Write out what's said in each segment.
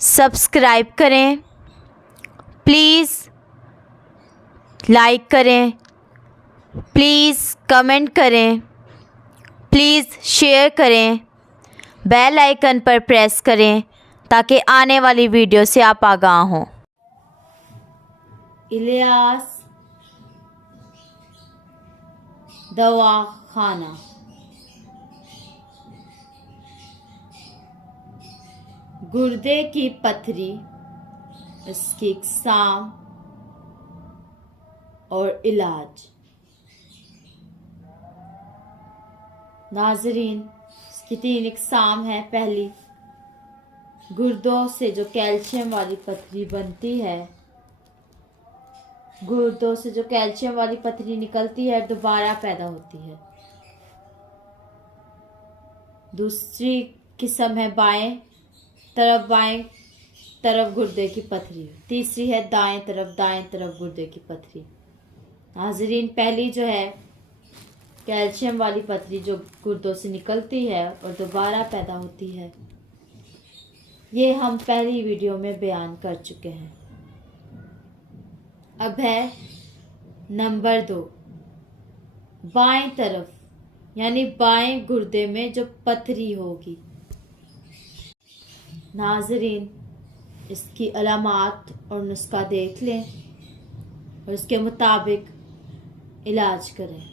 Subscribe करें, please like करें, please comment करें, प्लीज़ शेयर करें, बेल आइकन पर प्रेस करें ताकि आने वाली वीडियो से आप आगाह हों। इलियास दवाखाना। गुर्दे की पथरी, इसकी इकसाम और इलाज। नाजरीन, इसकी 3 इकसाम है। पहली, गुर्दों से जो कैल्शियम वाली पथरी बनती है, गुर्दों से जो कैल्शियम वाली पथरी निकलती है दोबारा पैदा होती है। दूसरी किस्म है बाएं तरफ गुर्दे की पथरी। तीसरी है दाएं तरफ गुर्दे की पथरी। नाजरीन, पहली जो है कैल्शियम वाली पथरी जो गुर्दों से निकलती है और दोबारा पैदा होती है, ये हम पहली वीडियो में बयान कर चुके हैं। अब है नंबर 2, बाएं तरफ यानी बाएं गुर्दे में जो पथरी होगी। नाजरीन, इसकी अलामात और नुस्खा देख लें और उसके मुताबिक इलाज करें।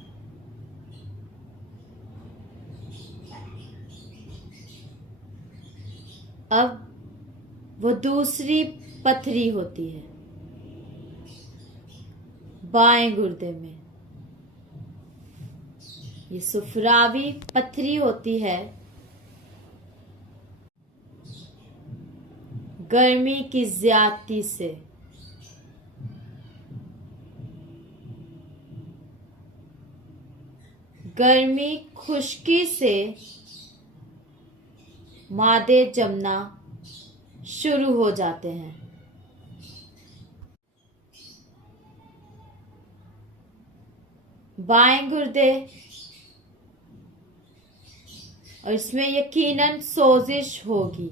अब वो दूसरी पथरी होती है बाएं गुर्दे में। ये सुफरावी पथरी होती है। गर्मी की ज्यादती से गर्मी खुश्की से मादे जमना शुरू हो जाते हैं। बाएं गुर्दे, और इसमें यकीनन सोजिश होगी।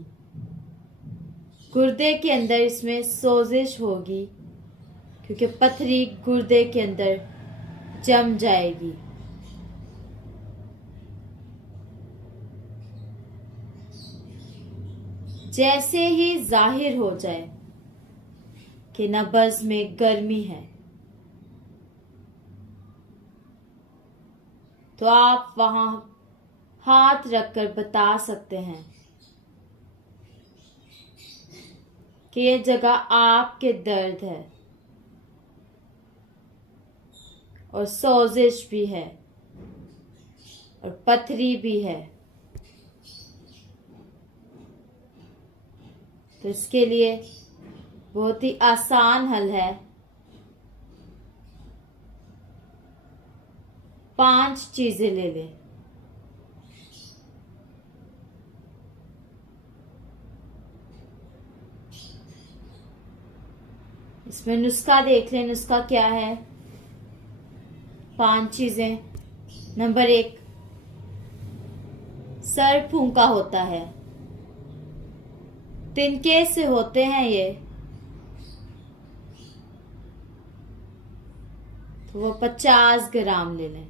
गुर्दे के अंदर इसमें सोजिश होगी क्योंकि पथरी गुर्दे के अंदर जम जाएगी। जैसे ही जाहिर हो जाए कि नब्ज में गर्मी है, तो आप वहां हाथ रखकर बता सकते हैं कि ये जगह आपके दर्द है और सोजिश भी है और पथरी भी है। तो इसके लिए बहुत ही आसान हल है। 5 चीजें ले लें। इसमें नुस्खा देख लें, नुस्खा क्या है। 5 चीजें। नंबर 1, सर फूंका होता है, तिनके से होते हैं ये, तो वो 50 ग्राम ले लें।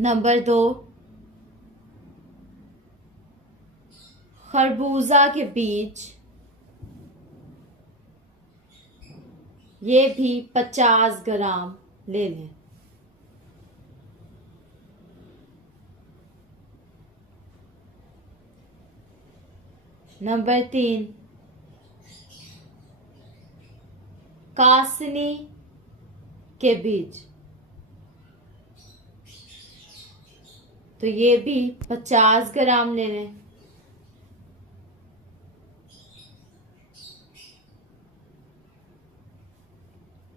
नंबर 2, खरबूजा के बीज, ये भी 50 ग्राम ले लें। नंबर 3, कासनी के बीज, तो ये भी 50 ग्राम ले लें।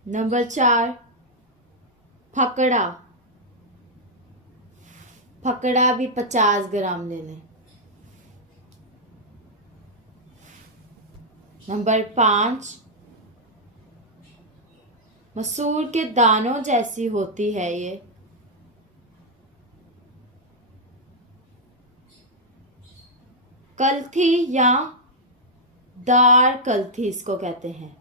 नंबर 4, फकड़ा भी 50 ग्राम ले लें। नंबर 5, मसूर के दानों जैसी होती है ये, कल्थी या दार कल्थी इसको कहते हैं।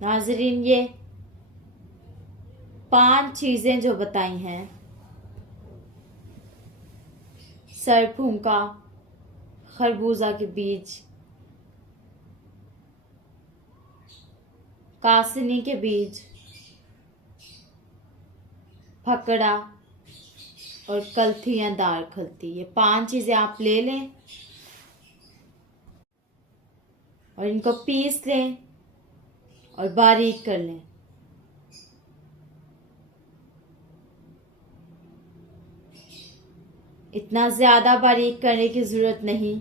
नाजरीन, ये 5 चीजें जो बताई हैं, सरफूंका, खरबूजा के बीज, कासनी के बीज, फकड़ा और कल्थी या दार खल्ती, ये 5 चीजें आप ले लें और इनको पीस लें और बारीक कर लें। इतना ज्यादा बारीक करने की जरूरत नहीं।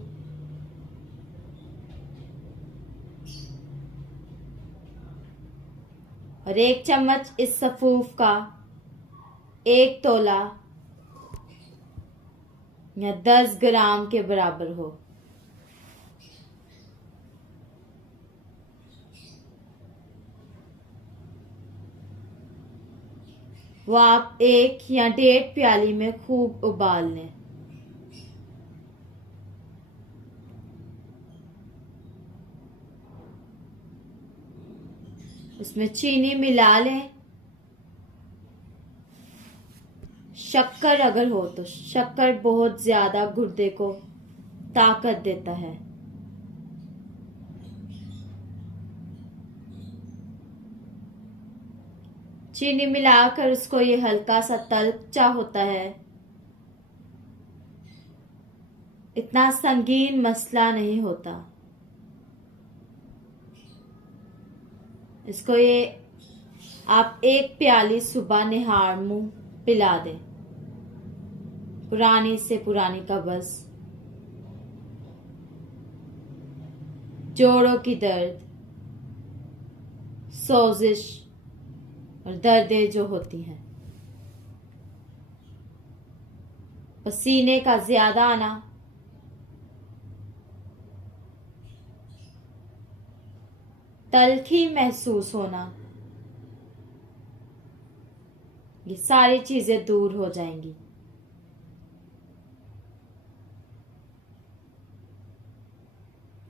और 1 चम्मच इस सफूफ का 1 तोला या 10 ग्राम के बराबर हो। वो आप 1 या 1.5 प्याली में खूब उबाल लें। उसमें चीनी मिला लें। शक्कर अगर हो तो, शक्कर बहुत ज्यादा गुर्दे को ताकत देता है। चीनी मिलाकर उसको ये हल्का सा तलचा होता है। इतना संगीन मसला नहीं होता। इसको ये आप 1 प्याली सुबह निहार मुंह पिला दें। पुरानी से पुरानी कब्ज, जोड़ों की दर्द, सोजिश और दर्दें जो होती हैं, पसीने का ज्यादा आना, तलखी महसूस होना, ये सारी चीजें दूर हो जाएंगी।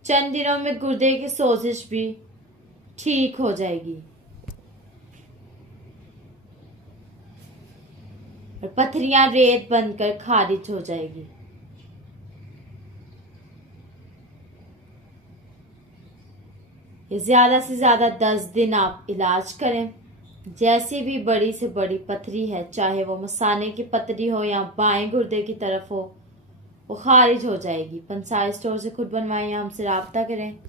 चंद दिनों में गुर्दे की सोजिश भी ठीक हो जाएगी और पथरियां रेत बनकर खारिज हो जाएगी। ये ज्यादा से ज्यादा 10 दिन आप इलाज करें। जैसी भी बड़ी से बड़ी पथरी है, चाहे वो मसाने की पथरी हो या बाएं गुर्दे की तरफ हो, वो खारिज हो जाएगी। पंसार स्टोर से खुद बनवाएं या हमसे राब्ता करें।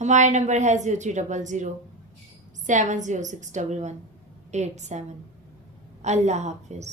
हमारे नंबर है 0300 7061187। अल्लाह हाफिज।